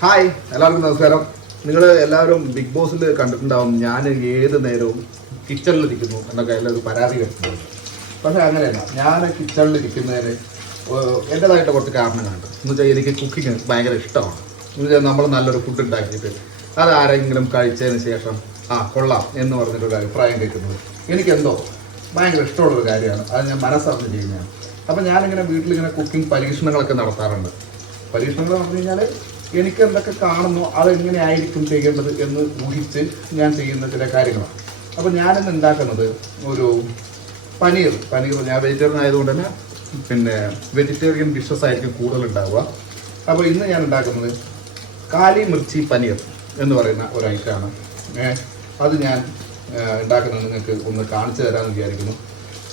Hi, എല്ലാവർക്കും നമസ്കാരം. നിങ്ങൾ എല്ലാവരും ബിഗ് ബോസിൽ കണ്ടിട്ടുണ്ടാവും ഞാൻ ഏത് നേരവും കിച്ചണിലിരിക്കുന്നു എന്നൊക്കെ എല്ലാവരും പരാതി കേട്ടിട്ടുണ്ട്. പക്ഷേ അങ്ങനെയല്ല, ഞാൻ കിച്ചണിലിരിക്കുന്നതിന് എൻ്റെതായിട്ട് കുറച്ച് കാരണങ്ങളുണ്ട്. എന്ന് വെച്ചാൽ എനിക്ക് കുക്കിങ് ഭയങ്കര ഇഷ്ടമാണ്. എന്ന് വെച്ചാൽ നമ്മൾ നല്ലൊരു ഫുഡ് ഉണ്ടാക്കിയിട്ട് അത് ആരെങ്കിലും കഴിച്ചതിന് ശേഷം കൊള്ളാം എന്ന് പറഞ്ഞിട്ടൊരു അഭിപ്രായം കേൾക്കുന്നത് എനിക്കെന്തോ ഭയങ്കര ഇഷ്ടമുള്ളൊരു കാര്യമാണ്. അത് ഞാൻ മനസ്സറിഞ്ഞ് ചെയ്യുന്നതാണ്. അപ്പം ഞാനിങ്ങനെ വീട്ടിലിങ്ങനെ കുക്കിംഗ് പരീക്ഷണങ്ങളൊക്കെ നടത്താറുണ്ട്. പരീക്ഷണങ്ങൾ എന്ന് പറഞ്ഞു കഴിഞ്ഞാൽ എനിക്ക് എന്തൊക്കെ കാണുന്നു അതെങ്ങനെ ആയിരിക്കും ചെയ്യേണ്ടത് എന്ന് ഊഹിച്ച് ഞാൻ ചെയ്യുന്ന ചില കാര്യങ്ങളാണ്. അപ്പോൾ ഞാനിന്ന് ഉണ്ടാക്കുന്നത് ഒരു പനീർ ഞാൻ വെജിറ്റേറിയൻ ആയതുകൊണ്ട് തന്നെ പിന്നെ വെജിറ്റേറിയൻ ഡിഷസ് ആയിരിക്കും കൂടുതൽ ഉണ്ടാവുക. അപ്പോൾ ഇന്ന് ഞാൻ ഉണ്ടാക്കുന്നത് കാലി മിർച്ചി പനീർ എന്ന് പറയുന്ന ഒരു ഐറ്റമാണ്. അത് ഞാൻ ഉണ്ടാക്കുന്നത് നിങ്ങൾക്ക് ഒന്ന് കാണിച്ചു തരാമെന്ന് വിചാരിക്കുന്നു.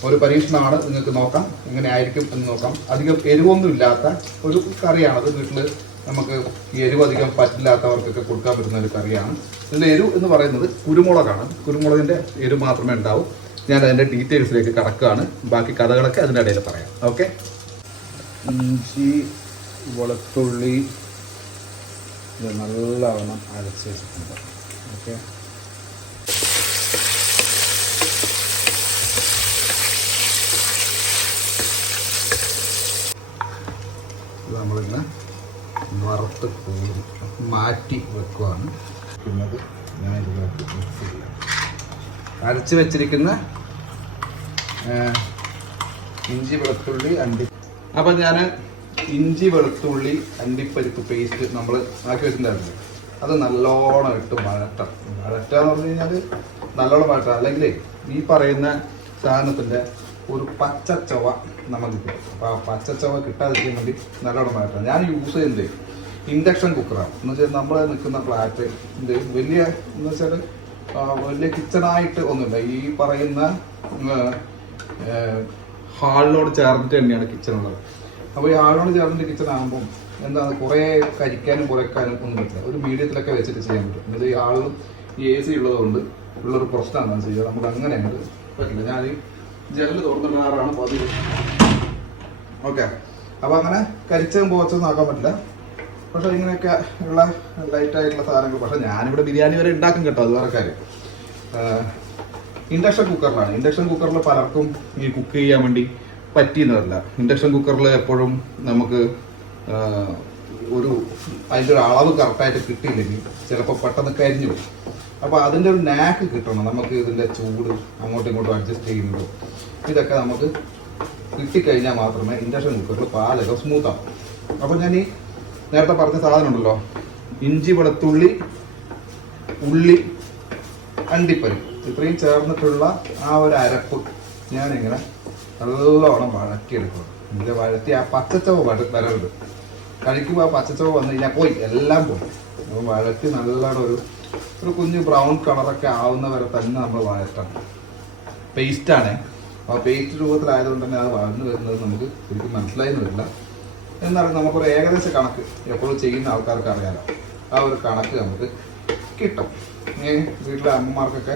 ഒരു പരീക്ഷണമാണ്, നിങ്ങൾക്ക് നോക്കാം എങ്ങനെ ആയിരിക്കും എന്ന് നോക്കാം. അധികം എരിവൊന്നും ഇല്ലാത്ത ഒരു കറിയാണത്. വീട്ടിൽ നമുക്ക് എരിവ് അധികം പറ്റില്ലാത്തവർക്കൊക്കെ കൊടുക്കാൻ പറ്റുന്ന ഒരു കറിയാണ്. ഇതിൻ്റെ എരിവ് എന്ന് പറയുന്നത് കുരുമുളകാണ്. കുരുമുളകിൻ്റെ എരിവ് മാത്രമേ ഉണ്ടാവൂ. ഞാൻ അതിൻ്റെ ഡീറ്റെയിൽസിലേക്ക് കടക്കുകയാണ്. ബാക്കി കഥകളൊക്കെ അതിൻ്റെ ഇടയിൽ പറയാം. ഓക്കെ. ഇഞ്ചി വെളുത്തുള്ളി ഇത് നല്ലവണ്ണം അരച്ച് വെച്ചിട്ടുണ്ട്. ഓക്കെ. ഇത് നമ്മളിന്ന് വറുത്ത് കോരി മാറ്റി വെക്കുകയാണ്. പിന്നത് ഞാൻ ഇതിലേക്ക് മിക്സ് ചെയ്യാം. അരച്ച് വെച്ചിരിക്കുന്ന ഇഞ്ചി വെളുത്തുള്ളി അപ്പം ഞാൻ ഇഞ്ചി വെളുത്തുള്ളി അണ്ടിപ്പരിപ്പ് പേസ്റ്റ് നമ്മൾ ആക്കി വെച്ചിട്ടുണ്ടായിരുന്നു. അത് നല്ലോണം ഇട്ട് വഴറ്റുക എന്ന് പറഞ്ഞു കഴിഞ്ഞാൽ നല്ലോണം വഴറ്റുക. അല്ലെങ്കിൽ ഈ പറയുന്ന സാധനത്തിൻ്റെ ഒരു പച്ചച്ചവ നമുക്ക് കിട്ടും. അപ്പോൾ ആ പച്ചച്ചവ കിട്ടാതിരിക്കാൻ വേണ്ടി നല്ലോണം വഴറ്റുക. ഞാൻ യൂസ് ചെയ്യുന്നത് ഇൻഡക്ഷൻ കുക്കറാണ്. എന്ന് വെച്ചാൽ നമ്മൾ നിൽക്കുന്ന ഫ്ലാറ്റ് വലിയ എന്ന് വെച്ചാൽ വലിയ കിച്ചണായിട്ട് ഒന്നുമില്ല. ഈ പറയുന്ന ഹാളിനോട് ചേർന്നിട്ട് തന്നെയാണ് കിച്ചണുള്ളത്. അപ്പോൾ ഈ ഹാളിനോട് ചേർന്നിട്ട് കിച്ചൺ ആകുമ്പം എന്താണ് കുറേ കരിക്കാനും കുറയ്ക്കാനും ഒന്നും പറ്റില്ല. ഒരു മീഡിയത്തിലൊക്കെ വെച്ചിട്ട് ചെയ്യാൻ പറ്റും. എന്നുവെച്ചാൽ ഈ ഹാളിലും ഈ AC ഉള്ളതുകൊണ്ട് ഉള്ളൊരു പ്രശ്നം എന്താണെന്ന് ചെയ്യുക, നമുക്ക് അങ്ങനെ അങ്ങോട്ട് പറ്റില്ല. ഞാൻ ഈ ജനൽ തുറന്നിടാറാണ് പതിവ്. ഓക്കെ. അപ്പോൾ അങ്ങനെ കരിച്ചതും പോച്ചതും ആക്കാൻ പറ്റില്ല. പക്ഷേ ഇങ്ങനെയൊക്കെ ഉള്ള ലൈറ്റായിട്ടുള്ള സാധനങ്ങൾ. പക്ഷേ ഞാനിവിടെ ബിരിയാണി വരെ ഉണ്ടാക്കും കേട്ടോ, അത് വേറെ കാര്യം. ഇൻഡക്ഷൻ കുക്കറിലാണ്. ഇൻഡക്ഷൻ കുക്കറിൽ പലർക്കും ഈ കുക്ക് ചെയ്യാൻ വേണ്ടി പറ്റിയെന്നതല്ല. ഇൻഡക്ഷൻ കുക്കറിൽ എപ്പോഴും നമുക്ക് അതിൻ്റെ ഒരു അളവ് കറക്റ്റായിട്ട് കിട്ടിയില്ലെങ്കിൽ ചിലപ്പോൾ പെട്ടെന്ന് കരിഞ്ഞു പോകും. അപ്പോൾ അതിൻ്റെ ഒരു നാക്ക് കിട്ടണം. നമുക്ക് ഇതിൻ്റെ ചൂട് അങ്ങോട്ടും ഇങ്ങോട്ടും അഡ്ജസ്റ്റ് ചെയ്യുന്നത് ഇതൊക്കെ നമുക്ക് കിട്ടിക്കഴിഞ്ഞാൽ മാത്രമേ ഇൻഡക്ഷൻ കുക്കറിൽ പാലൊക്കെ സ്മൂത്താവും. അപ്പോൾ ഞാൻ ഈ നേരത്തെ പറഞ്ഞ സാധനം ഉണ്ടല്ലോ, ഇഞ്ചി വെളുത്തുള്ളി ഉള്ളി അണ്ടിപ്പരിപ്പ് ഇത്രയും ചേർന്നിട്ടുള്ള ആ ഒരു അരപ്പ് ഞാനിങ്ങനെ നല്ലോണം വഴറ്റിയെടുക്കണം. ഇതിൽ വഴറ്റി ആ പച്ചച്ചവ് വരരുത്. കഴിക്കുമ്പോൾ ആ പച്ചച്ചവ് വന്നു കഴിഞ്ഞാൽ പോയി, എല്ലാം പോയി. അപ്പോൾ വഴറ്റി നല്ലോണം ഒരു കുഞ്ഞ് ബ്രൗൺ കളറൊക്കെ ആവുന്നവരെ തന്നെ നമ്മൾ വഴറ്റണം. പേസ്റ്റാണ്. ആ പേസ്റ്റ് രൂപത്തിലായതുകൊണ്ട് തന്നെ അത് വഴന്നു വരുന്നത് നമുക്ക് ശരിക്കും മനസ്സിലായെന്ന് വരില്ല. എന്നാലും നമുക്കൊരു ഏകദേശ കണക്ക് എപ്പോഴും ചെയ്യുന്ന ആൾക്കാർക്ക് അറിയാലോ. ആ ഒരു കണക്ക് നമുക്ക് കിട്ടും. വീട്ടിലെ അമ്മമാർക്കൊക്കെ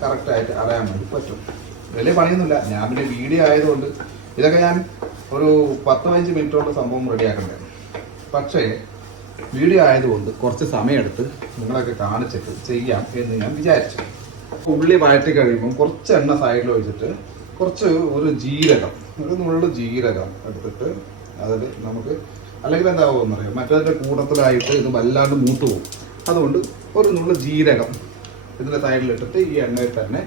കറക്റ്റായിട്ട് അറിയാൻ വേണ്ടി പറ്റും. വലിയ പണിയൊന്നുമില്ല. ഞാൻ പിന്നെ വീഡിയോ ആയതുകൊണ്ട് ഇതൊക്കെ ഞാൻ ഒരു 10-15 മിനിറ്റോളം സംഭവം റെഡിയാക്കണ്ടേ. പക്ഷേ വീഡിയോ ആയതുകൊണ്ട് കുറച്ച് സമയമെടുത്ത് നിങ്ങളൊക്കെ കാണിച്ചിട്ട് ചെയ്യാം എന്ന് ഞാൻ വിചാരിച്ചു. ഉള്ളി വഴറ്റി കഴിയുമ്പം കുറച്ച് എണ്ണ സൈഡിൽ ഒഴിച്ചിട്ട് ഒരു ജീരകം, ഒരു നുള്ളു ജീരകം എടുത്തിട്ട് അതിൽ നമുക്ക് അല്ലെങ്കിൽ എന്താവുമെന്ന് അറിയാം, മറ്റതിൻ്റെ കൂട്ടത്തിലായിട്ട് ഇത് വല്ലാണ്ട് മൂത്തു പോകും. അതുകൊണ്ട് ഒരു നുള്ളു ജീരകം ഇതിൻ്റെ സൈഡിലിട്ടിട്ട് ഈ എണ്ണയിൽ തന്നെ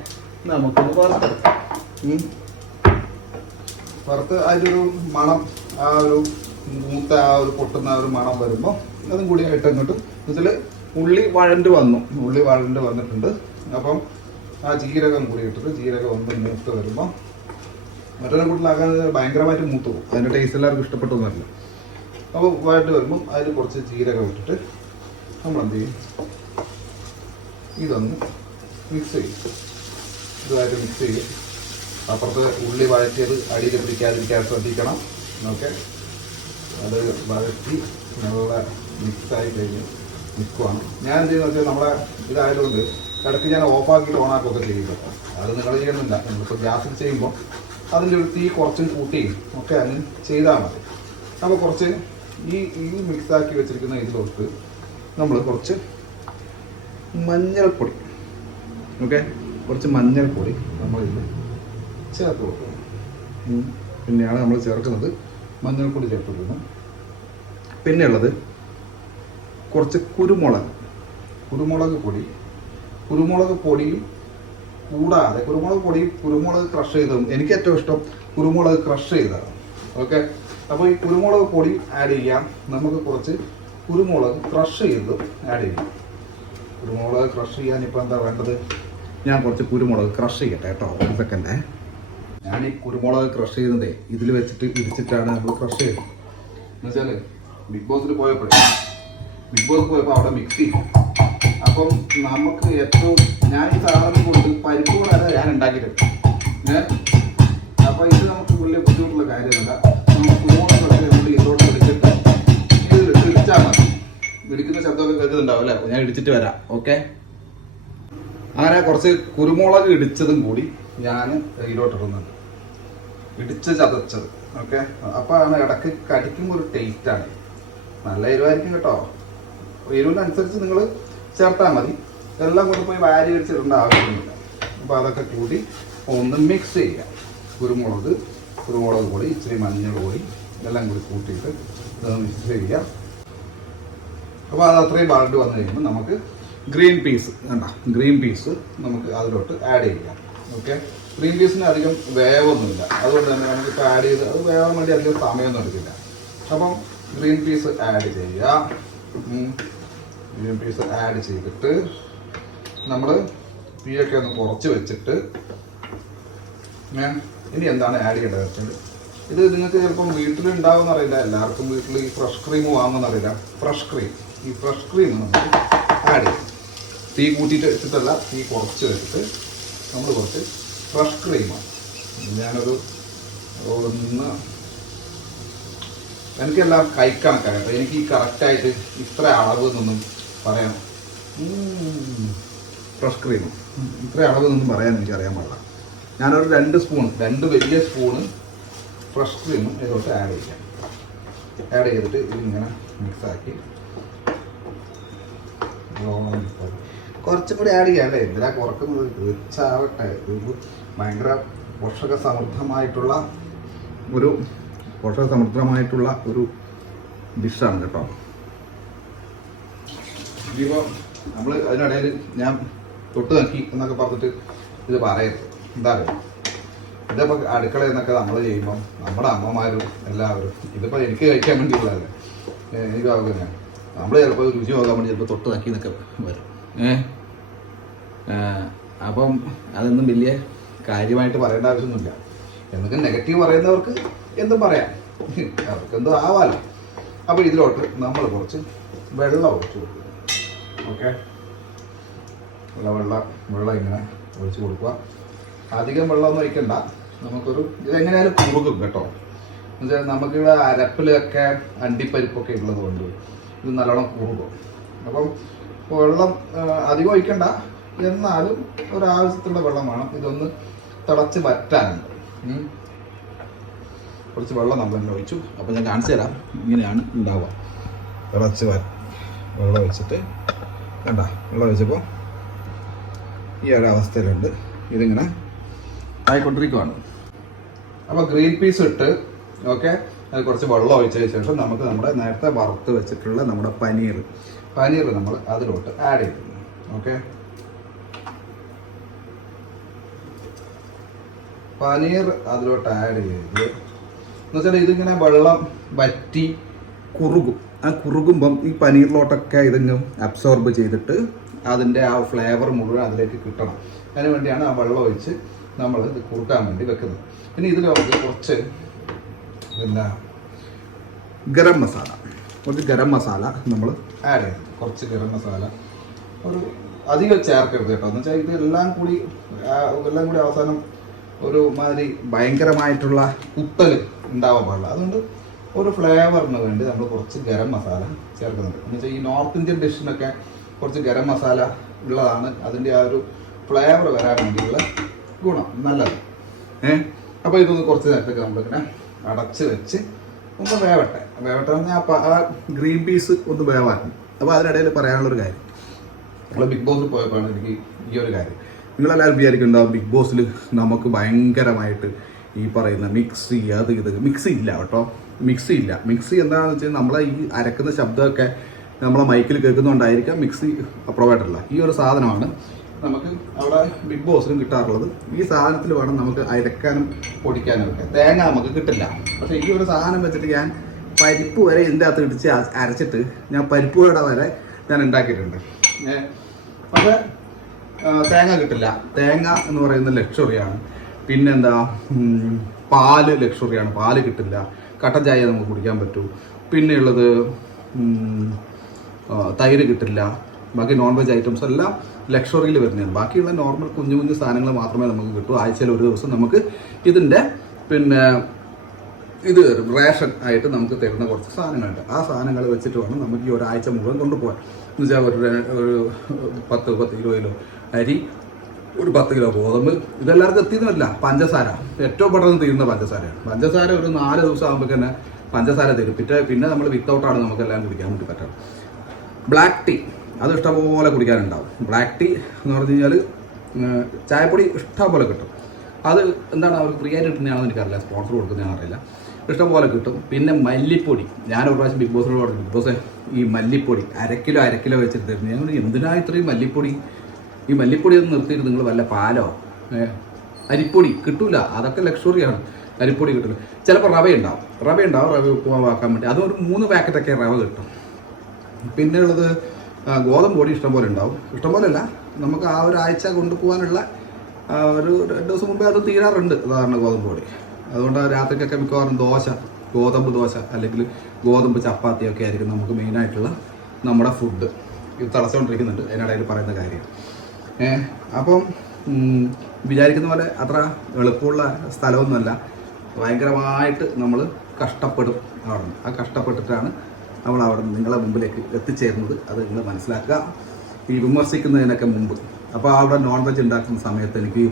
നമുക്കൊന്ന് വറുത്തെടുക്കാം. വറുത്ത് അതിലൊരു മണം, ആ ഒരു മൂത്ത ആ ഒരു പൊട്ടുന്ന ഒരു മണം വരുമ്പോൾ അതും കൂടി ആയിട്ട് അങ്ങോട്ട് ഇതിൽ ഉള്ളി വഴണ്ട് വന്നിട്ടുണ്ട്. അപ്പം ആ ജീരകം കൂടി ഇട്ടിട്ട് ജീരകം ഒന്ന് മൂത്ത് വരുമ്പോൾ മറ്റൊരു കൂട്ടിലാക്കാൻ ഭയങ്കരമായിട്ട് മൂത്ത് പോകും. അതിൻ്റെ ടേസ്റ്റ് എല്ലാവർക്കും ഇഷ്ടപ്പെട്ടൊന്നുമല്ല. അപ്പോൾ വഴണ്ട് വരുമ്പം അതിൽ കുറച്ച് ജീരകം ഇട്ടിട്ട് നമ്മൾ എന്ത് ചെയ്യും, ഇതൊന്ന് മിക്സ് ചെയ്യും. ഇതുമായിട്ട് മിക്സ് ചെയ്യും. അപ്പുറത്ത് ഉള്ളി വഴറ്റിയത് അടിയിൽ പിടിക്കാതിരിക്കാൻ ശ്രദ്ധിക്കണം. ഓക്കെ. അത് വഴറ്റി നല്ല മിക്സായി കഴിഞ്ഞ് നിൽക്കുവാണ്. ഞാൻ എന്ത് ചെയ്യുന്നത് വെച്ചാൽ നമ്മളെ ഇതായതുകൊണ്ട് ഇടയ്ക്ക് ഞാൻ ഓഫാക്കിയിട്ട് ഓണാക്കുകയൊക്കെ ചെയ്യുക. അത് നിങ്ങൾ ചെയ്യുന്നില്ല. നമ്മളിപ്പോൾ ഗ്യാസിൽ ചെയ്യുമ്പോൾ അതിൻ്റെ ഒരു തീ കുറച്ചും കൂട്ടിയും ഒക്കെ അങ്ങനെ ചെയ്താൽ മതി. അപ്പോൾ കുറച്ച് ഈ മിക്സാക്കി വെച്ചിരിക്കുന്ന ഇതിലോട്ട് നമ്മൾ കുറച്ച് മഞ്ഞൾപ്പൊടി, ഓക്കെ, കുറച്ച് മഞ്ഞൾപ്പൊടി നമ്മളിത് ചേർത്ത് കൊടുക്കണം. പിന്നെയാണ് നമ്മൾ ചേർക്കുന്നത് മഞ്ഞൾപ്പൊടി ചേർത്ത് കൊടുക്കണം. പിന്നെ ഉള്ളത് കുറച്ച് കുരുമുളക് പൊടിയും കൂടാതെ കുരുമുളക് ക്രഷ് ചെയ്തതും എനിക്ക് ഏറ്റവും ഇഷ്ടം കുരുമുളക് ക്രഷ് ചെയ്തതാണ്. ഓക്കെ, അപ്പോൾ ഈ കുരുമുളക് പൊടി ആഡ് ചെയ്യാം. നമുക്ക് കുറച്ച് കുരുമുളക് ക്രഷ് ചെയ്തതും ആഡ് ചെയ്യാം. കുരുമുളക് ക്രഷ് ചെയ്യാൻ ഇപ്പോൾ എന്താ വേണ്ടത്? ഞാൻ കുറച്ച് കുരുമുളക് ക്രഷ് ചെയ്യട്ടെ കേട്ടോ. 1 സെക്കൻഡ്. ഞാൻ ഈ കുരുമുളക് ക്രഷ് ചെയ്യുന്നതേ ഇതിൽ വെച്ചിട്ട് ഇടിച്ചിട്ടാണ് നമ്മൾ ക്രഷ് ചെയ്യുന്നത്. എന്നുവെച്ചാൽ ബിഗ് ബോസ് പോയപ്പോൾ അവിടെ മിക്സ് ചെയ്യും. അപ്പം നമുക്ക് ഏറ്റവും ഞാൻ ഈ സാധനം കൊണ്ട് പരിപ്പ് കൂടാതെ ഞാൻ ഉണ്ടാക്കിയിട്ടുണ്ട്. അപ്പോൾ ഇത് നമുക്ക് വലിയ ബുദ്ധിമുട്ടുള്ള കാര്യമല്ല. നമുക്ക് കുരുമുളക് ഇതോട്ട് ഇടിച്ചിട്ട് ഇത് ഇടിച്ചാൽ മതി. ഇടിക്കുന്ന ശബ്ദമൊക്കെ കേൾക്കുന്നുണ്ടാവും അല്ലേ? ഞാൻ ഇടിച്ചിട്ട് വരാം. ഓക്കെ, അങ്ങനെ കുറച്ച് കുരുമുളക് ഇടിച്ചതും കൂടി ഞാൻ ഇതിലോട്ടിടുന്നുണ്ട്, ഇടിച്ച് ചതച്ചത്. ഓക്കെ, അപ്പോഴാണ് ഇടയ്ക്ക് കടിക്കുമ്പോൾ ഒരു ടേസ്റ്റാണ്. നല്ല എരിവായിരിക്കും കേട്ടോ. എരിവിനനുസരിച്ച് നിങ്ങൾ ചേർത്താൽ മതി. എല്ലാം കൂടി പോയി വാരി അടിച്ചിടേണ്ട ആവശ്യമൊന്നുമില്ല. അപ്പോൾ അതൊക്കെ കൂടി ഒന്ന് മിക്സ് ചെയ്യാം. കുരുമുളക് പൊടി, ഇച്ചിരി മഞ്ഞൾ പൊടി ഇതെല്ലാം കൂടി കൂട്ടിയിട്ട് ഇതൊന്ന് മിക്സ് ചെയ്യാം. അപ്പോൾ അത് അത്രയും വഴണ്ട് വന്നു കഴിയുമ്പോൾ നമുക്ക് ഗ്രീൻ പീസ് നമുക്ക് അതിലോട്ട് ആഡ് ചെയ്യാം. ഓക്കെ, ഗ്രീൻ പീസിന് അധികം വേവൊന്നുമില്ല, അതുകൊണ്ട് തന്നെ നമുക്കിപ്പോൾ ആഡ് ചെയ്ത് അത് വേവാൻ വേണ്ടി അധികം സമയമൊന്നും എടുക്കില്ല. അപ്പം ഗ്രീൻ പീസ് ആഡ് ചെയ്യുക. ഗ്രീൻ പീസ് ആഡ് ചെയ്തിട്ട് നമ്മൾ തീയൊക്കെ ഒന്ന് കുറച്ച് വെച്ചിട്ട് ഇനി എന്താണ് ആഡ് ചെയ്യേണ്ടത് വെച്ചാൽ, ഇത് നിങ്ങൾക്ക് ചിലപ്പം വീട്ടിലുണ്ടാവുമെന്ന് അറിയില്ല, എല്ലാവർക്കും വീട്ടിൽ ഈ ഫ്രഷ് ക്രീം വാങ്ങുമെന്നറിയില്ല. ഈ ഫ്രഷ് ക്രീം നമുക്ക് ആഡ് ചെയ്യും. തീ കൂട്ടിയിട്ട് വെച്ചിട്ടല്ല, തീ കുറച്ച് വെച്ചിട്ട് നമ്മൾ കുറച്ച് ഫ്രഷ് ക്രീമാണ്. ഞാനൊരു എനിക്കെല്ലാം കൈക്കണക്കായിട്ട് എനിക്ക് ഈ കറക്റ്റായിട്ട് ഇത്ര അളവ് എന്നൊന്നും പറയാം. ഫ്രഷ് ക്രീം ഇത്ര അളവ് എന്നൊന്നും പറയാൻ എനിക്കറിയാൻ പാടില്ല. ഞാനൊരു 2 വലിയ സ്പൂണ് ഫ്രഷ് ക്രീമും ഇതിലോട്ട് ആഡ് ചെയ്തിട്ട് ഇതിങ്ങനെ മിക്സാക്കി കുറച്ചും കൂടി ആഡ് ചെയ്യാം അല്ലേ? എന്തിനാ കുറക്കുന്നത്? റിച്ചാവട്ടെ. ഇത് ഭയങ്കര പോഷകസമൃദ്ധമായിട്ടുള്ള ഒരു ഡിഷാണ് കേട്ടോ. ഇനിയിപ്പോൾ നമ്മൾ അതിനിടയിൽ ഞാൻ തൊട്ട് നോക്കി എന്നൊക്കെ പറഞ്ഞിട്ട് ഇത് പറയരുത്. എന്താ പറയുക, ഇതിപ്പോൾ അടുക്കളയിൽ നിന്നൊക്കെ നമ്മൾ ചെയ്യുമ്പം നമ്മുടെ അമ്മമാരും എല്ലാവരും ഇതിപ്പോൾ എനിക്ക് കഴിക്കാൻ വേണ്ടിയുള്ളതല്ലേ, എനിക്ക് ആവുകയാണ്. നമ്മൾ ചിലപ്പോൾ രുചി നോക്കാൻ വേണ്ടി ചിലപ്പോൾ തൊട്ട് നോക്കി എന്നൊക്കെ വരും. അപ്പം അതൊന്നും വലിയ കാര്യമായിട്ട് പറയേണ്ട ആവശ്യമൊന്നുമില്ല. എന്തെങ്കിലും നെഗറ്റീവ് പറയുന്നവർക്ക് എന്തും പറയാം, അവർക്ക് എന്തോ ആവാലോ. അപ്പോൾ ഇതിലോട്ട് നമ്മൾ കുറച്ച് വെള്ളം ഒഴിച്ച് കൊടുക്കുക. ഓക്കെ, വെള്ളം ഇങ്ങനെ ഒഴിച്ച് കൊടുക്കുക. അധികം വെള്ളമൊന്നും ഒഴിക്കണ്ട. ഇതെങ്ങനെയായാലും കുറുകും കേട്ടോ. എന്നുവെച്ചാൽ നമുക്കിവിടെ അരപ്പിലൊക്കെ അണ്ടിപ്പരിപ്പൊക്കെ ഉള്ളത് കൊണ്ട് ഇത് നല്ലോണം കുറുകും. അപ്പം വെള്ളം അധികം ഒഴിക്കണ്ട, എന്നാലും ഒരാവശ്യത്തിലുള്ള വെള്ളം വേണം. ഇതൊന്ന് തിളച്ച് വറ്റാനുണ്ട്. കുറച്ച് വെള്ളം നമ്മൾ തന്നെ ഒഴിച്ചു. അപ്പോൾ ഞാൻ കാണിച്ചു തരാം. ഇങ്ങനെയാണ് ഉണ്ടാവുക. തിളച്ച് വെള്ളം ഒഴിച്ചിട്ട് കണ്ട, വെള്ളം ഒഴിച്ചപ്പോൾ ഈ ഒരവസ്ഥയിലുണ്ട്. ഇതിങ്ങനെ ആയിക്കൊണ്ടിരിക്കുവാണ്. അപ്പോൾ ഗ്രീൻ പീസ് ഇട്ട് ഓക്കെ, അത് കുറച്ച് വെള്ളം ഒഴിച്ചതിന് ശേഷം നമുക്ക് നമ്മുടെ നേരത്തെ വറുത്ത് വെച്ചിട്ടുള്ള നമ്മുടെ പനീർ നമ്മൾ അതിലോട്ട് ആഡ് ചെയ്തിട്ടുണ്ട്. ഓക്കെ, പനീർ അതിലോട്ട് ആഡ് ചെയ്ത് എന്നുവെച്ചാൽ ഇതിങ്ങനെ വെള്ളം വറ്റി കുറുകും. ആ കുറുകുമ്പം ഈ പനീറിലോട്ടൊക്കെ ഇതിന് അബ്സോർബ് ചെയ്തിട്ട് അതിൻ്റെ ആ ഫ്ലേവർ മുഴുവൻ അതിലേക്ക് കിട്ടണം. അതിന് വേണ്ടിയാണ് ആ വെള്ളം ഒഴിച്ച് നമ്മൾ ഇത് കുറുക്കാൻ വേണ്ടി വെക്കുന്നത്. പിന്നെ ഇതിൽ കുറച്ച് ഗരം മസാല നമ്മൾ ആഡ് ചെയ്യും. കുറച്ച് ഗരം മസാല ഒരു അധികം ചേർക്കരുത് കേട്ടോ. എന്ന് വെച്ചാൽ ഇത് എല്ലാം കൂടി അവസാനം ഒരു മാതിരി ഭയങ്കരമായിട്ടുള്ള കുത്തൽ ഉണ്ടാവാൻ പാടില്ല. അതുകൊണ്ട് ഒരു ഫ്ലേവറിന് വേണ്ടി നമ്മൾ കുറച്ച് ഗരം മസാല ചേർക്കുന്നുണ്ട്. എന്ന് വെച്ചാൽ ഈ നോർത്ത് ഇന്ത്യൻ ഡിഷിനൊക്കെ കുറച്ച് ഗരം മസാല ഉള്ളതാണ് അതിൻ്റെ ആ ഒരു ഫ്ലേവർ വരാൻ വേണ്ടിയുള്ള ഗുണം, നല്ലത്. അപ്പോൾ ഇതൊന്ന് കുറച്ച് നേരത്തേക്ക് നമ്മളിങ്ങനെ അടച്ച് വെച്ച് ഒന്ന് വേവട്ടെ. പറഞ്ഞാൽ ആ ഗ്രീൻ പീസ് ഒന്ന് വേവാക്കും. അപ്പോൾ അതിനിടയിൽ പറയാനുള്ളൊരു കാര്യം, നമ്മൾ ബിഗ് ബോസിൽ പോയപ്പോഴാണ് എനിക്ക് ഈ ഒരു കാര്യം, നിങ്ങളെല്ലാവരും വിചാരിക്കുന്നുണ്ടാവും ബിഗ് ബോസിൽ നമുക്ക് ഭയങ്കരമായിട്ട് ഈ പറയുന്ന മിക്സി അത് ഇത് മിക്സി ഇല്ല കേട്ടോ. മിക്സി എന്താണെന്ന് വെച്ചാൽ നമ്മളെ ഈ അരക്കുന്ന ശബ്ദമൊക്കെ നമ്മളെ മൈക്കിൽ കേൾക്കുന്നതുകൊണ്ടായിരിക്കാം മിക്സി അപ്രൂവായിട്ടല്ല. ഈ ഒരു സാധനമാണ് നമുക്ക് അവിടെ ബിഗ് ബോസിലും കിട്ടാറുള്ളത്. ഈ സാധനത്തിൽ വേണം നമുക്ക് അരക്കാനും പൊടിക്കാനും ഒക്കെ. തേങ്ങ നമുക്ക് കിട്ടില്ല. പക്ഷേ ഈ ഒരു സാധനം വെച്ചിട്ട് ഞാൻ പരിപ്പ് വരെ ഇതിൻ്റെ അകത്ത് ഇടിച്ച് അരച്ചിട്ട് ഞാൻ പരിപ്പ് വട വരെ ഞാൻ ഉണ്ടാക്കിയിട്ടുണ്ട്. പക്ഷേ തേങ്ങ കിട്ടില്ല. തേങ്ങ എന്ന് പറയുന്നത് ലക്ഷറിയാണ്. പിന്നെന്താ, പാല് ലക്ഷറിയാണ്, പാല് കിട്ടില്ല. കട്ടൻ ചായ നമുക്ക് കുടിക്കാൻ പറ്റൂ. പിന്നെയുള്ളത് തൈര് കിട്ടില്ല. ബാക്കി നോൺ വെജ് ഐറ്റംസ് എല്ലാം ലക്ഷറിയിൽ വരുന്നതാണ്. ബാക്കിയുള്ള നോർമൽ കുഞ്ഞു കുഞ്ഞു സാധനങ്ങൾ മാത്രമേ നമുക്ക് കിട്ടൂ. ആഴ്ചയിൽ ഒരു ദിവസം നമുക്ക് ഇതിൻ്റെ പിന്നെ ഇത് റേഷൻ ആയിട്ട് നമുക്ക് തരുന്ന കുറച്ച് സാധനങ്ങളുണ്ട്. ആ സാധനങ്ങൾ വെച്ചിട്ട് വേണം നമുക്ക് ഈ ഒരാഴ്ച മുഴുവൻ കൊണ്ടുപോകാൻ. എന്ന് വെച്ചാൽ ഒരു 10-20 കിലോ അരി, ഒരു 10 കിലോ ഗോതമ്പ്, ഇതെല്ലാവർക്കും എത്തിയെന്നല്ല. പഞ്ചസാര ഏറ്റവും പെട്ടെന്ന് തീരുന്ന പഞ്ചസാരയാണ്. പഞ്ചസാര ഒരു 4 ദിവസം ആകുമ്പോൾ തന്നെ പഞ്ചസാര തരും. പിന്നെ നമ്മൾ വിത്തൗട്ടാണ് നമുക്കെല്ലാം കുടിക്കാൻ വേണ്ടി പറ്റും. ബ്ലാക്ക് ടീ അത് ഇഷ്ടംപോലെ കുടിക്കാനുണ്ടാവും. ബ്ലാക്ക് ടീ എന്ന് പറഞ്ഞു കഴിഞ്ഞാൽ ചായപ്പൊടി ഇഷ്ടംപോലെ കിട്ടും. അത് എന്താണ് അവർക്ക് ഫ്രീ ആയിട്ട് കിട്ടുന്നതാണെന്ന് എനിക്കറിയില്ല, സ്പോൺസർ കൊടുക്കുന്നതാണെന്ന് അറിയില്ല. ഇഷ്ടംപോലെ കിട്ടും. പിന്നെ മല്ലിപ്പൊടി, ഞാൻ ഒരു പ്രാവശ്യം ബിഗ് ബോസിനോട് പറഞ്ഞു, ബിഗ് ബോസ് ഈ മല്ലിപ്പൊടി അര കിലോ വെച്ചിട്ട് തരുന്നു. ഞങ്ങൾ എന്തിനാ ഇത്രയും മല്ലിപ്പൊടി? ഈ മല്ലിപ്പൊടി ഒന്ന് നിർത്തിയിട്ട് നിങ്ങൾ വല്ല പാലോ അരിപ്പൊടി കിട്ടൂല. അതൊക്കെ ലക്ഷറിയാണ്. അരിപ്പൊടി കിട്ടില്ല. ചിലപ്പോൾ റവ ഉണ്ടാവും. റവ ഉപ്പുമാക്കാൻ വേണ്ടി അതൊരു 3 പാക്കറ്റൊക്കെ റവ കിട്ടും. പിന്നെ ഉള്ളത് ഗോതമ്പ് പൊടി ഇഷ്ടംപോലെ ഉണ്ടാവും. ഇഷ്ടംപോലെയല്ല, നമുക്ക് ആ ഒരാഴ്ച കൊണ്ടുപോകാനുള്ള ഒരു 2 ദിവസം മുമ്പേ അത് തീരാറുണ്ട് സാധാരണ ഗോതമ്പ് പൊടി. അതുകൊണ്ട് രാത്രിക്കൊക്കെ മിക്കവാറും ഗോതമ്പ് ദോശ അല്ലെങ്കിൽ ഗോതമ്പ് ചപ്പാത്തിയൊക്കെ ആയിരിക്കും നമുക്ക് മെയിനായിട്ടുള്ള നമ്മുടെ ഫുഡ്. ഇത് തടസ്സമുണ്ടിരിക്കുന്നുണ്ട് അതിനിടയിൽ പറയുന്ന കാര്യം. അപ്പം വിചാരിക്കുന്ന പോലെ അത്ര എളുപ്പമുള്ള സ്ഥലമൊന്നുമല്ല. ഭയങ്കരമായിട്ട് നമ്മൾ കഷ്ടപ്പെടും അവിടെ. ആ കഷ്ടപ്പെട്ടിട്ടാണ് നമ്മൾ അവിടെ നിങ്ങളെ മുമ്പിലേക്ക് എത്തിച്ചേരുന്നത്. അത് നിങ്ങൾ മനസ്സിലാക്കുക. ഈ വിമർശിക്കുന്നതിനൊക്കെ മുമ്പ്. അപ്പോൾ അവിടെ നോൺ വെജ് ഉണ്ടാക്കുന്ന സമയത്ത് എനിക്ക്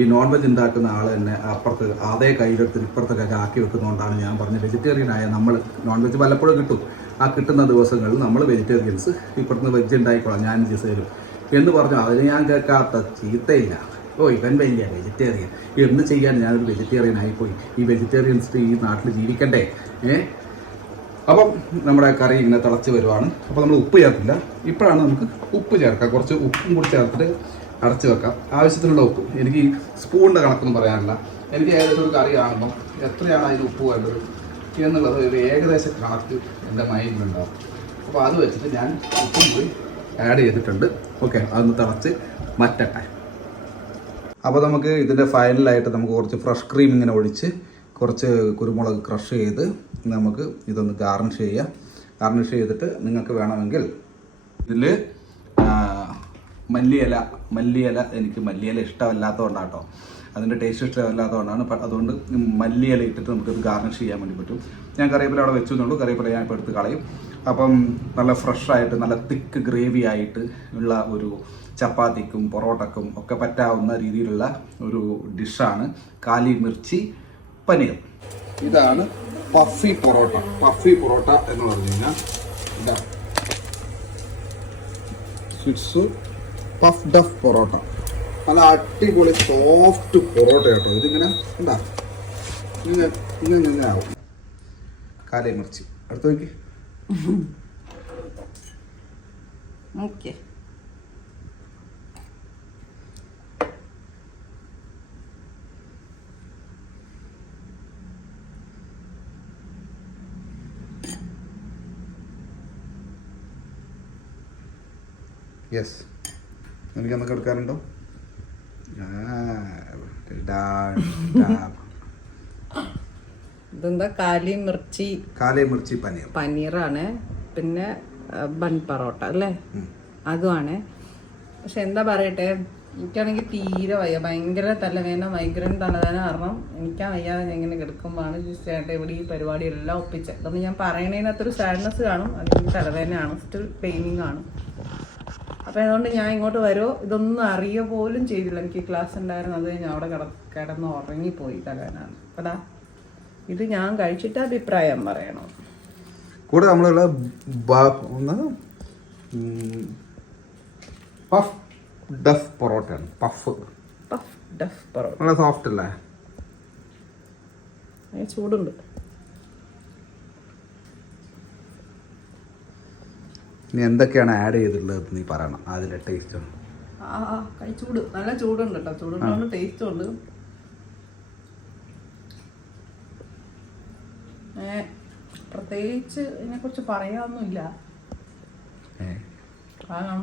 ഈ നോൺ വെജ് ഉണ്ടാക്കുന്ന ആൾ തന്നെ അപ്പുറത്ത് അതേ കയ്യിലെടുത്ത് ഇപ്പുറത്തൊക്കെ ആക്കി വെക്കുന്നതുകൊണ്ടാണ് ഞാൻ പറഞ്ഞത് വെജിറ്റേറിയനായ നമ്മൾ നോൺ വെജ് പലപ്പോഴും കിട്ടും. ആ കിട്ടുന്ന ദിവസങ്ങളിൽ നമ്മൾ വെജിറ്റേറിയൻസ് ഇപ്പുറത്ത് വെജ് ഉണ്ടായിക്കോളാം, ഞാൻ ജിസയിലും എന്ന് പറഞ്ഞു. അതിന് ഞാൻ കേൾക്കാത്ത ചീത്തയില്ല. ഇവൻ വലിയ വെജിറ്റേറിയൻ, എന്ത് ചെയ്യാൻ ഞാനൊരു വെജിറ്റേറിയൻ ആയിപ്പോയി. ഈ വെജിറ്റേറിയൻസ് ഈ നാട്ടിൽ ജീവിക്കണ്ടേ? അപ്പം നമ്മുടെ കറി ഇങ്ങനെ തിളച്ച് വരുവാണ്. അപ്പോൾ നമ്മൾ ഉപ്പ് ചേർത്തില്ല. ഇപ്പോഴാണ് നമുക്ക് ഉപ്പ് ചേർക്കാം. കുറച്ച് ഉപ്പും കൂടി ചേർത്തിട്ട് അടച്ച് വെക്കാം. ആവശ്യത്തിനുള്ള ഉപ്പ്. എനിക്ക് ഈ സ്പൂണിൻ്റെ കണക്കൊന്നും പറയാനില്ല. എനിക്ക് ഏകദേശം ഒരു കറി കാണുമ്പം എത്രയാണ് അതിന് ഉപ്പ് വേണ്ടത് എന്നുള്ളത് ഒരു ഏകദേശ കണക്ക് എൻ്റെ മൈൻഡിലുണ്ടാവും. അപ്പോൾ അത് വെച്ചിട്ട് ഞാൻ ഉപ്പും കൂടി ആഡ് ചെയ്തിട്ടുണ്ട്. ഓക്കെ, അതൊന്ന് തിളച്ച് മറ്റട്ടെ. അപ്പോൾ നമുക്ക് ഇതിൻ്റെ ഫൈനലായിട്ട് നമുക്ക് കുറച്ച് ഫ്രഷ് ക്രീം ഇങ്ങനെ ഒഴിച്ച് കുറച്ച് കുരുമുളക് ക്രഷ് ചെയ്ത് നമുക്ക് ഇതൊന്ന് ഗാർണിഷ് ചെയ്യാം. ഗാർണിഷ് ചെയ്തിട്ട് നിങ്ങൾക്ക് വേണമെങ്കിൽ ഇതിൽ മല്ലിയില എനിക്ക് മല്ലിയില ഇഷ്ടമല്ലാത്തതുകൊണ്ടാണ് കേട്ടോ. അതിൻ്റെ ടേസ്റ്റ് ഇഷ്ടമല്ലാത്തതുകൊണ്ടാണ്. അതുകൊണ്ട് മല്ലിയില ഇട്ടിട്ട് നമുക്കിത് ഗാർണിഷ് ചെയ്യാൻ വേണ്ടി പറ്റും. ഞാൻ കറിവേപ്പില അവിടെ വെച്ചു എന്നുള്ളൂ. കറിവേപ്പില ഞാൻ ഇപ്പോൾ എടുത്ത് കളയും. അപ്പം നല്ല ഫ്രഷായിട്ട് നല്ല തിക്ക് ഗ്രേവി ആയിട്ട് ഉള്ള ഒരു ചപ്പാത്തിക്കും പൊറോട്ടക്കും ഒക്കെ പറ്റാവുന്ന രീതിയിലുള്ള ഒരു ഡിഷാണ് കാലി മിർച്ചി പനീർ. ഇതാണ് പഫി പൊറോട്ട. പഫി പൊറോട്ട എന്ന് പറഞ്ഞു കഴിഞ്ഞാൽ ഇതാണ് സ്വിറ്റ്സ് പഫ് ഡഫ് പൊറോട്ട. നല്ല അടിപൊളി സോഫ്റ്റ് പൊറോട്ട കേട്ടോ. ഇതിങ്ങനെ എന്താ ഇങ്ങനെ ആവും. കാലി മിർച്ചി അടുത്ത് നോക്കി. ഓക്കെ, യെസ്, എനിക്ക് എന്നൊക്കെ എടുക്കാറുണ്ടോ? ഇതെന്താ കാലി മിർച്ചി പനീറാണ്. പിന്നെ ബൺ പൊറോട്ട അല്ലേ, അതുമാണ്. പക്ഷെ എന്താ പറയട്ടെ, എനിക്കാണെങ്കിൽ തീരെ വയ്യ. ഭയങ്കര തലവേദന, മൈഗ്രൈൻ തലവേദന കാരണം എനിക്കാ വയ്യാതെ ഞാൻ ഇങ്ങനെ കിടക്കുമ്പോഴാണ് ചേട്ടൻ ഇവിടെ ഈ പരിപാടിയെല്ലാം ഒപ്പിച്ചത്. അതൊന്നും ഞാൻ പറയണതിനകത്തൊരു സാഡ്നെസ് കാണും. അല്ലെങ്കിൽ തലവേദനയാണ്, സ്റ്റിൽ പെയിനിങ് ആണ്. അപ്പം അതുകൊണ്ട് ഞാൻ ഇങ്ങോട്ട് വരുമോ ഇതൊന്നും അറിയുക പോലും ചെയ്തില്ല. എനിക്ക് ക്ലാസ് ഉണ്ടായിരുന്നു, അത് ഞാൻ അവിടെ കിടന്ന് ഉറങ്ങിപ്പോയി തലവേദന. അതാ ഇത് ഞാൻ കഴിച്ചിട്ട് അഭിപ്രായം പറയണം. കൂടെ നമ്മളുള്ള പഫ് ഡഫ് പൊറോട്ടയാണ്. പഫ് ഡഫ് പൊറോട്ട നല്ല സോഫ്റ്റ് അല്ലേ? ചൂടുണ്ട്. നീ എന്തൊക്കെയാണ് ആഡ് ചെയ്തിട്ടുള്ളത് നീ പറയണം. അതിലെ ടേസ്റ്റ് കൈ ചൂട്, നല്ല ചൂടുണ്ട് കേട്ടോ. ചൂടുണ്ട്, ടേസ്റ്റും ഉണ്ട്. പ്രത്യേകിച്ച് ഇതിനെ കുറിച്ച് പറയാനൊന്നുമില്ല. കാരണം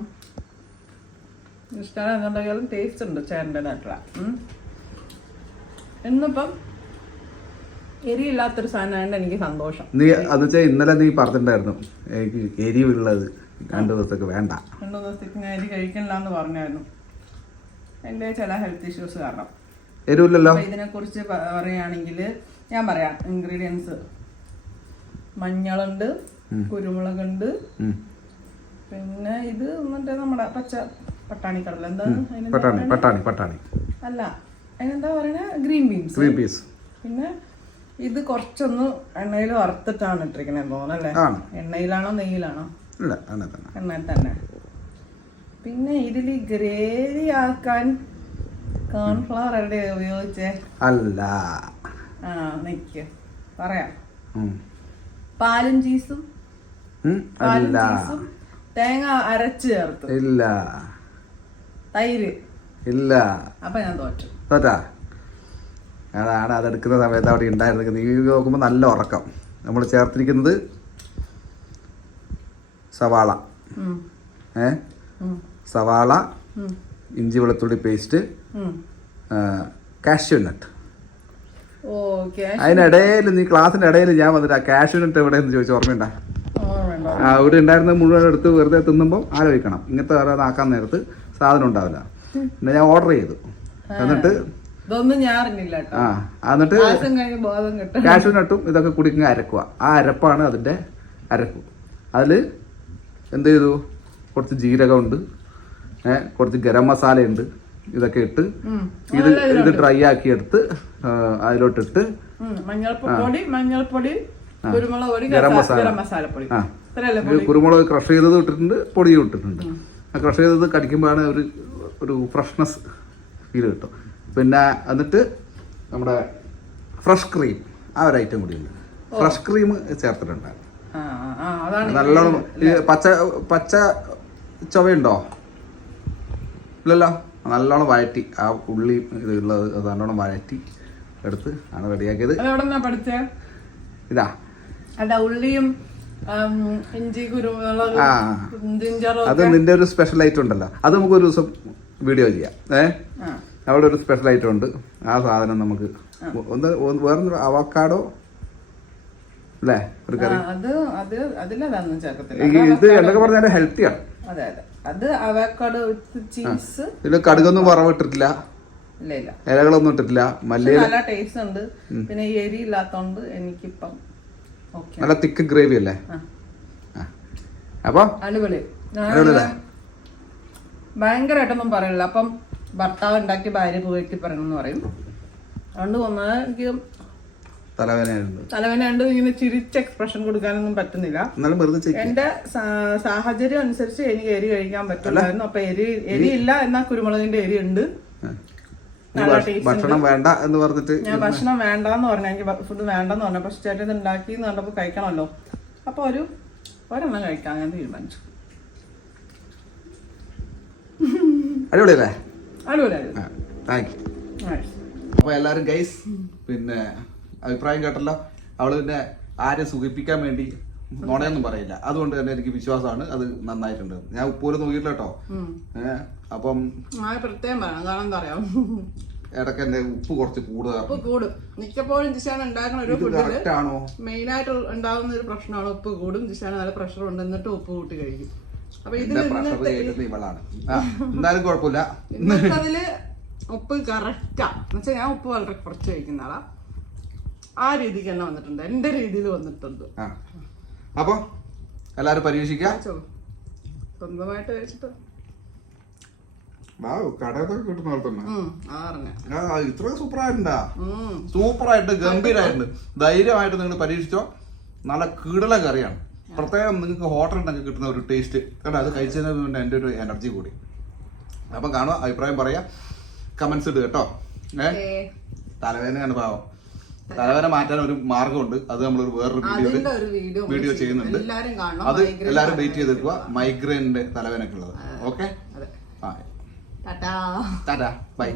ഇഷ്ടമാണ് എന്നുണ്ടെങ്കിലും ടേസ്റ്റ് ഉണ്ട് ചേട്ടൻ്റെതായിട്ടുള്ള. ഇന്നിപ്പം എരിയില്ലാത്തൊരു സാധനമായിട്ട് എനിക്ക് സന്തോഷം. നീ അത് വെച്ചാൽ ഇന്നലെ നീ പറഞ്ഞിട്ടുണ്ടായിരുന്നു എനിക്ക് എരിവുള്ളത് 2 ദിവസത്തേക്ക് വേണ്ട. 2 ദിവസത്തേക്ക് ഞാൻ എരി കഴിക്കണില്ല എന്ന് പറഞ്ഞായിരുന്നു. എൻ്റെ ചില ഹെൽത്ത് ഇഷ്യൂസ് കാരണം. എരിവില്ലല്ലോ. ഇതിനെ കുറിച്ച് പറയുകയാണെങ്കിൽ ഞാൻ പറയാം. ഇൻഗ്രീഡിയൻസ്: മഞ്ഞളുണ്ട്, കുരുമുളകുണ്ട്, പിന്നെ ഇത് മറ്റേ നമ്മുടെ പച്ച പട്ടാണി കടല, എന്താണ് പട്ടാണി അല്ല, അതിനെന്താ പറയണേ, ഗ്രീൻ ബീൻസ്. പിന്നെ ഇത് കുറച്ചൊന്ന് എണ്ണയിൽ വറുത്തിട്ടാണ് ഇട്ടിരിക്കണേന്ന് തോന്നല്ലേ? എണ്ണയിലാണോ നെയ്യിലാണോ? എണ്ണയിൽ തന്നെ. പിന്നെ ഇതിൽ ഗ്രേവി ആക്കാൻ കോൺഫ്ലവർ എവിടെ ഉപയോഗിച്ചേ? അല്ല, നിക്ക് പറയാം. പാലും ചീസും തേങ്ങ അരച്ച് ചേർത്ത്. ഇല്ല. തൈര്? ഇല്ല. അപ്പൊ ഞാൻ തോറ്റാ. അതാണ് അതെടുക്കുന്ന സമയത്ത് അവിടെ ഉണ്ടായിരുന്നത്. നീ നോക്കുമ്പോൾ നല്ല ഉറക്കം. നമ്മൾ ചേർത്തിരിക്കുന്നത് സവാള, സവാള, ഇഞ്ചി വെളുത്തുള്ളി പേസ്റ്റ്, കാഷ്യൂ നട്ട്. അതിനിടയിൽ നീ ക്ലാസ്സിന്റെ ഇടയിൽ ഞാൻ വന്നിട്ട് ആ കാഷ്യൂ നട്ട് എവിടെയെന്ന് ചോദിച്ചു, ഓർമ്മയുണ്ടാ? ഇവിടെ ഉണ്ടായിരുന്ന മുഴുവൻ എടുത്ത് വെറുതെ തിന്നുമ്പോൾ ആലോചിക്കണം. ഇങ്ങനത്തെ ഓരോന്ന് ആക്കാൻ നേരത്ത് സാധനം ഉണ്ടാവില്ല. പിന്നെ ഞാൻ ഓർഡർ ചെയ്തു. എന്നിട്ട് എന്നിട്ട് കാഷ്യൂ നട്ടും ഇതൊക്കെ കുടിക്കുക, അരക്കുക. ആ അരപ്പാണ് അതിന്റെ അരപ്പ്. അതിൽ എന്ത് ചെയ്തു? കുറച്ച് ജീരകമുണ്ട്, കുറച്ച് ഗരം മസാലയുണ്ട്. ഇതൊക്കെ ഇട്ട് ഇത് ഡ്രൈ ആക്കി എടുത്ത് അതിലോട്ടിട്ട് മഞ്ഞൾപ്പൊടി, ഗരം മസാല, കുരുമുളക് ക്രഷ് ചെയ്തത് ഇട്ടിട്ടുണ്ട്, പൊടിയും ഇട്ടിട്ടുണ്ട്. ആ ക്രഷ് ചെയ്തത് കടിക്കുമ്പോഴാണ് ഒരു ഫ്രഷ്നെസ് ഫീൽ കിട്ടും. പിന്നെ എന്നിട്ട് നമ്മുടെ ഫ്രഷ് ക്രീം, ആ ഒരു ഐറ്റം കൂടി ഉണ്ട്. ഫ്രഷ് ക്രീം ചേർത്തിട്ടുണ്ട്. നല്ലോണം പച്ച ചുവയുണ്ടോ? ഇല്ലല്ലോ. നല്ലോണം വഴറ്റി, ആ ഉള്ളി ഇത് ഉള്ളത് നല്ലോണം വഴറ്റി എടുത്ത് ആണ് റെഡിയാക്കിയത്. ഇതാ ഉള്ളിയും ഇഞ്ചി കുരുമുളക്. അത് നിന്റെ ഒരു സ്പെഷ്യൽ ഐറ്റം ഉണ്ടല്ലോ, അത് നമുക്ക് ഒരു ദിവസം വീഡിയോ ചെയ്യാം. അവിടെ ഒരു സ്പെഷ്യൽ ഐറ്റം ഉണ്ട്. ആ സാധനം നമുക്ക് വേറൊരു അവക്കാഡോ അല്ലേ ഒരു കറി. ഇത് എന്തൊക്കെ പറഞ്ഞാലും ഹെൽത്തിയാണ്. ഇതിൽ കടുകൊന്നും വറവിട്ടിട്ടില്ല, ഇലകളൊന്നും ഇട്ടിട്ടില്ല, മല്ലിയില. നല്ല ടേസ്റ്റ് ഉണ്ട്. പിന്നെ എരി ഇല്ലാത്തോണ്ട് എനിക്കിപ്പം നല്ല തിക്ക് ഗ്രേവി അല്ലേ? അപ്പൊ അടിപൊളി. ഭയങ്കരമായിട്ടൊന്നും പറയില്ല. അപ്പം ഭർത്താവ് ഉണ്ടാക്കി ഭാര്യ പോയിട്ട് പറയണമെന്ന് പറയും. അതുകൊണ്ട് വന്നാൽ എനിക്ക് തലവേദനയുണ്ട്. ഇങ്ങനെ ചിരിച്ച് എക്സ്പ്രഷൻ കൊടുക്കാനൊന്നും പറ്റുന്നില്ല. എന്റെ സാഹചര്യം അനുസരിച്ച് എനിക്ക് എരി കഴിക്കാൻ പറ്റില്ലായിരുന്നു. അപ്പൊ എരി ഇല്ല, എന്നാൽ കുരുമുളകിന്റെ എരി ഉണ്ട്. ഭക്ഷണം വേണ്ട എന്ന് പറഞ്ഞിട്ട് ഞാൻ ഭക്ഷണം വേണ്ടെന്ന് പറഞ്ഞു. എനിക്ക് ഫുഡ് വേണ്ടെന്ന് പറഞ്ഞു. പക്ഷെ ചേട്ടൻ ഇത് ഉണ്ടാക്കി എന്ന് പറഞ്ഞപ്പോ കഴിക്കണമല്ലോ. അപ്പൊ ഒരെണ്ണം കഴിക്കാൻ ഞാൻ തീരുമാനിച്ചു. അടിപൊളിയല്ലേ? അടിപൊളിയായിരുന്നു. അപ്പൊ എല്ലാരും ഗൈസ് പിന്നെ അഭിപ്രായം കേട്ടല്ലോ. അവള് പിന്നെ ആരെ സുഖിപ്പിക്കാൻ വേണ്ടി നുണയൊന്നും പറയില്ല. അതുകൊണ്ട് തന്നെ എനിക്ക് വിശ്വാസമാണ് അത് നന്നായിട്ടുണ്ട്. ഞാൻ ഉപ്പൂര് നോക്കിയില്ല കേട്ടോ. അപ്പം പ്രത്യേകം പറയണം. കാരണം എന്താ പറയാ, ഇടയ്ക്ക് എന്റെ ഉപ്പ് കുറച്ച് കൂടും. മിക്കപ്പോഴും ജിഷാൻ ഉണ്ടാക്കുന്ന ഒരു ഫുഡില് മെയിൻ ആയിട്ട് ഉണ്ടാകുന്ന ഒരു പ്രശ്നമാണ് ഉപ്പ് കൂടും. ജിഷാന് നല്ല പ്രഷർ ഉണ്ട്, എന്നിട്ട് ഉപ്പ് കൂട്ടി കഴിക്കും. അപ്പൊ എന്തായാലും കുഴപ്പമില്ല. അതില് ഉപ്പ് കറക്റ്റാ. എന്നുവെച്ചാൽ ഞാൻ ഉപ്പ് വളരെ കുറച്ച് കഴിക്കുന്ന ആളാ. ആ രീതിക്ക് തന്നെ വന്നിട്ടുണ്ട്, എന്റെ രീതിയിൽ വന്നിട്ടുണ്ട്. അപ്പൊ എല്ലാരും പരീക്ഷിക്കാം. സ്വന്തമായിട്ട് കഴിച്ചിട്ട് ഇത്ര സൂപ്പറായിട്ടുണ്ടാ? സൂപ്പറായിട്ട് ഗംഭീരായിട്ടുണ്ട്. ധൈര്യമായിട്ട് നിങ്ങൾ പരീക്ഷിച്ചോ. നല്ല കീടല കറിയാണ്. പ്രത്യേകം നിങ്ങൾക്ക് ഹോട്ടലിൽ നിന്നൊക്കെ കിട്ടുന്ന ഒരു ടേസ്റ്റ് കേട്ടോ. അത് കഴിച്ചതിന് കൊണ്ട് എൻ്റെ ഒരു എനർജി കൂടി. അപ്പം കാണുക, അഭിപ്രായം പറയാം, കമന്റ്സ് ഇടുക കേട്ടോ. തലവേദനയാണ് പാവം. തലവേദന മാറ്റാൻ ഒരു മാർഗമുണ്ട്. അത് നമ്മളൊരു വേറൊരു വീഡിയോ ചെയ്യുന്നുണ്ട്. അത് എല്ലാവരും വെയിറ്റ് ചെയ്ത് വെക്കുക. മൈഗ്രെയിനിന്റെ തലവേദനക്കുള്ളത്. Okay, tata by.